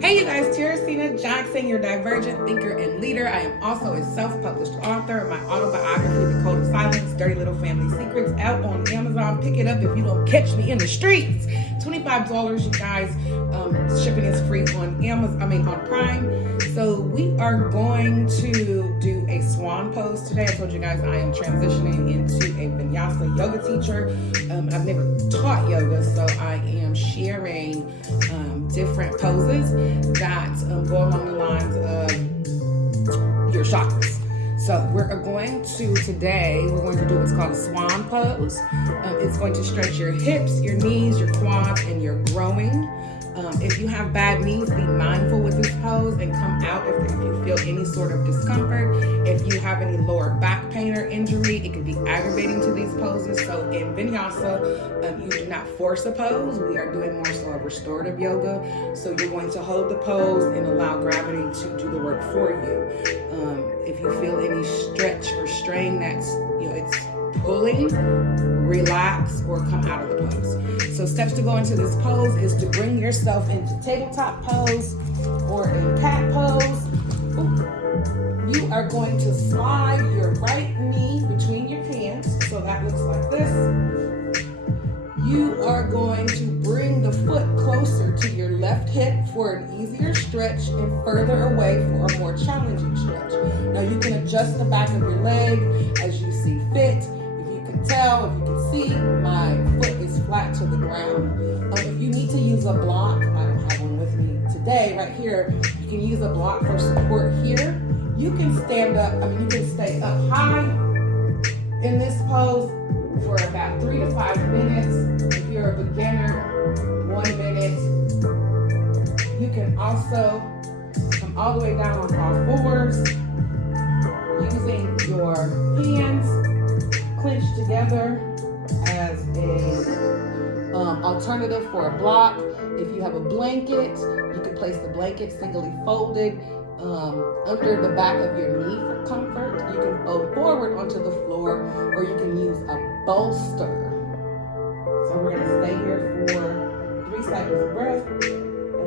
Hey you guys, Teresina Jackson, your divergent thinker and leader. I am also a self-published author. My autobiography, The Code of Silence, Dirty Little Family Secrets, out on Amazon. Pick it up if you don't catch me in the streets. $25, you guys. Shipping is free on on Prime. So we are going to do a Swan pose today. I told you guys I am transitioning into a Vinyasa yoga teacher. I've never taught yoga, so I am sharing different poses that go along the lines of your chakras. So we're going to do what's called a Swan pose. It's going to stretch your hips, your knees, your quads, and your groin. If you have bad knees, be mindful with this pose and come out if you feel any sort of discomfort. If you have any lower back pain or injury, it can be aggravating to these poses. So in Vinyasa, you do not force a pose. We are doing more so a restorative yoga. So you're going to hold the pose and allow gravity to do the work for you. If you feel any stretch or strain that's, it's pulling, relax or come out of the pose. So steps to go into this pose is to bring yourself into tabletop pose or a cat pose. You are going to slide your right knee between your hands. So that looks like this. You are going to bring the foot closer to your left hip for an easier stretch and further away for a more challenging stretch. Now you can adjust the back of your leg as you see fit. If you can see, my foot is flat to the ground. If you need to use a block, I don't have one with me today, right here, you can use a block for support here. You can stand up, you can stay up high in this pose for about 3 to 5 minutes. If you're a beginner, 1 minute. You can also come all the way down on all fours, using your hands clenched together as a alternative for a block. If you have a blanket, you can place the blanket singly folded under the back of your knee for comfort. You can fold forward onto the floor, or you can use a bolster. So we're going to stay here for 3 cycles of breath, and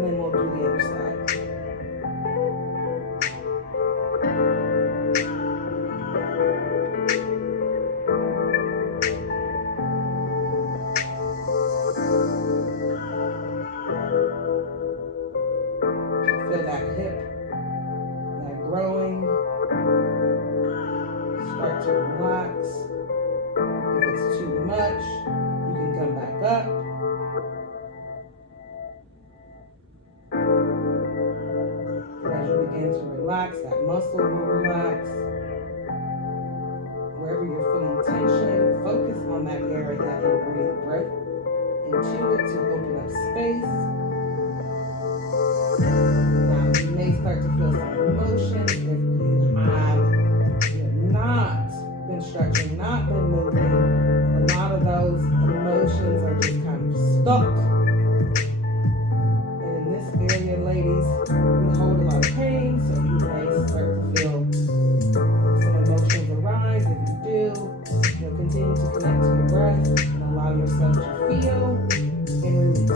then we'll do the other side. Feel that hip, that growing. Start to relax. If it's too much, you can come back up. As you begin to relax, that muscle will relax. Wherever you're feeling tension, focus on that area and breathe breath into it to open up space. Now, you may start to feel some emotions if you have not been stretching, not been moving. A lot of those emotions are just kind of stuck. And in this area, ladies, we hold a lot of pain, so you may start to feel some emotions arise. If you do, continue to connect to your breath and allow yourself to feel and release.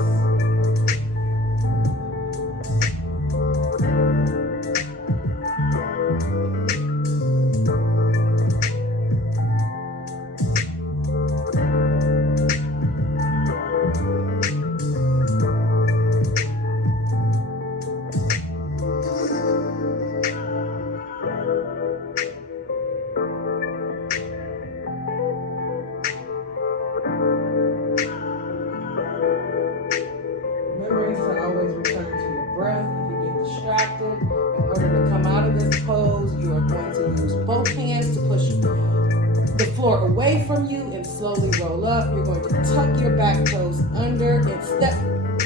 Always return to your breath. If you get distracted, in order to come out of this pose, you are going to use both hands to push the floor away from you and slowly roll up. You're going to tuck your back toes under and step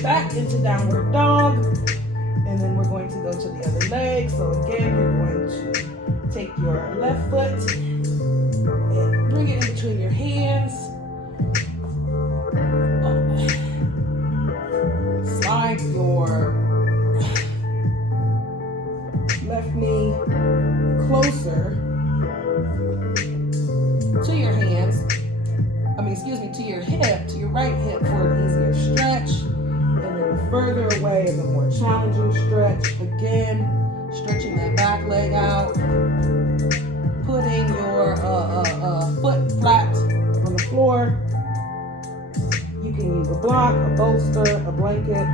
back into downward dog. And then we're going to go to the other leg. So again, you're going to take your left foot and bring it in between your hands. Slide your left knee closer to your hands. To your hip, to your right hip for an easier stretch. And then the further away is a more challenging stretch. Again, stretching that back leg out. Putting your foot flat on the floor. You can use a block, a bolster, a blanket.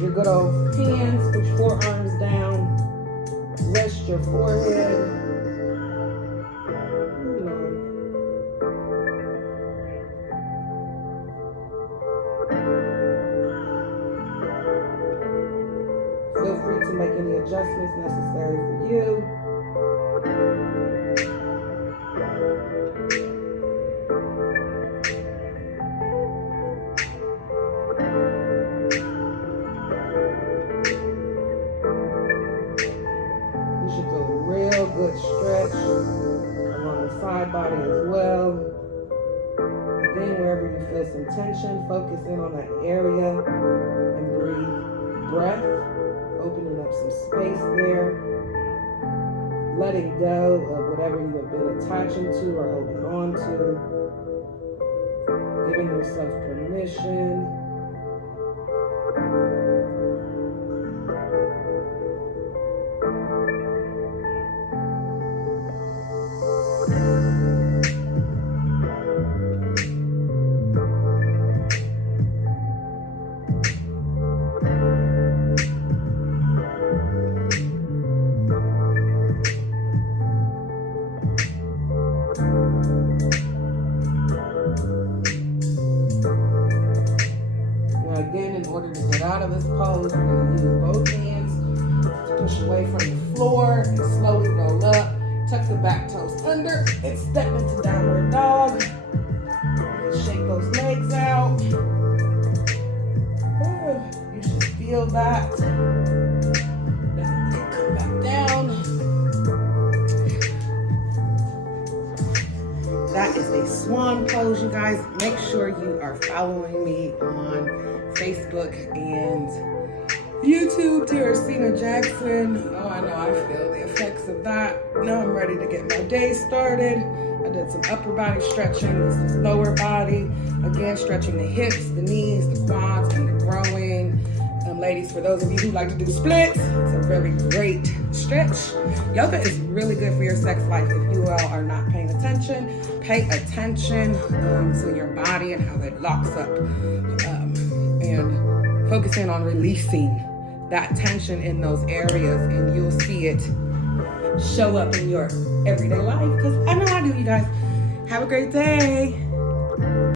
Your good old hands, put your forearms down. Rest your forehead. Feel free to make any adjustments necessary for you. You should do a real good stretch along the side body as well. Again, wherever you feel some tension, focus in on that area and breathe breath. Opening up some space there, letting go of whatever you have been attaching to or holding on to, giving yourself permission. Again, in order to get out of this pose, we're going to use both hands to push away from the floor and slowly roll up. Tuck the back toes under and step into downward dog. And shake those legs out. You should feel that. Then come back down. That is a swan pose, you guys. Make sure you are following me on Facebook and YouTube, Teresina Jackson. Oh, I know, I feel the effects of that. Now I'm ready to get my day started. I did some upper body stretching, this is lower body. Again, stretching the hips, the knees, the quads, and the groin. Ladies, for those of you who like to do splits, it's a very great stretch. Yoga is really good for your sex life. If you all are not paying attention, pay attention to your body and how it locks up. And focusing on releasing that tension in those areas, and you'll see it show up in your everyday life, because I know I do, you guys. Have a great day.